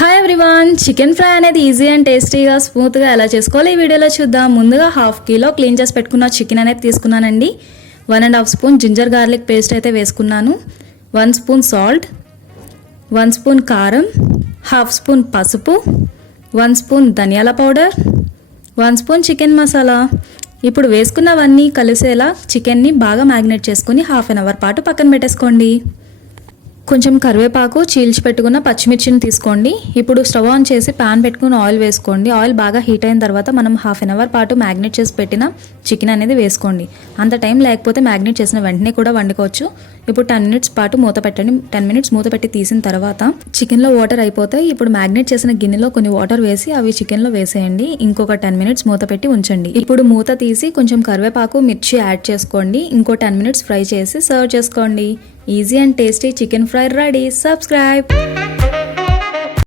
Hi everyone, chicken fry అనేది easy and టేస్టీగా స్మూత్గా ఎలా చేసుకోవాలి ఈ వీడియోలో చూద్దాం. ముందుగా 1/2 కిలో క్లీన్ చేసి పెట్టుకున్న చికెన్ అనేది తీసుకున్నానండి. 1.5 స్పూన్ జింజర్ గార్లిక్ పేస్ట్ అయితే వేసుకున్నాను. 1 స్పూన్ సాల్ట్, 1 స్పూన్ కారం, 1/2 స్పూన్ పసుపు, 1 స్పూన్ ధనియాల పౌడర్, 1 స్పూన్ చికెన్ మసాలా. ఇప్పుడు వేసుకున్నవన్నీ కలిసేలా చికెన్ని బాగా మ్యారినేట్ చేసుకుని 1/2 అవర్ పాటు పక్కన పెట్టేసుకోండి. కొంచెం కరివేపాకు, చీల్చి పెట్టుకున్న పచ్చిమిర్చిని తీసుకోండి. ఇప్పుడు స్టవ్ ఆన్ చేసి పాన్ పెట్టుకుని ఆయిల్ వేసుకోండి. ఆయిల్ బాగా హీట్ అయిన తర్వాత మనం 1/2 అవర్ పాటు మ్యారినేట్ చేసి పెట్టిన చికెన్ అనేది వేసుకోండి. అంత టైం లేకపోతే మ్యారినేట్ చేసిన వెంటనే కూడా వండుకోవచ్చు. ఇప్పుడు 10 మినిట్స్ పాటు మూత పెట్టండి. 10 మినిట్స్ మూత పెట్టి తీసిన తర్వాత చికెన్లో వాటర్ అయిపోతాయి. ఇప్పుడు మ్యారినేట్ చేసిన గిన్నెలో కొన్ని వాటర్ వేసి అవి చికెన్లో వేసేయండి. ఇంకొక 10 మినిట్స్ మూత పెట్టి ఉంచండి. ఇప్పుడు మూత తీసి కొంచెం కరివేపాకు, మిర్చి యాడ్ చేసుకోండి. ఇంకో 10 మినిట్స్ ఫ్రై చేసి సర్వ్ చేసుకోండి. Easy and tasty chicken fry ready. Subscribe.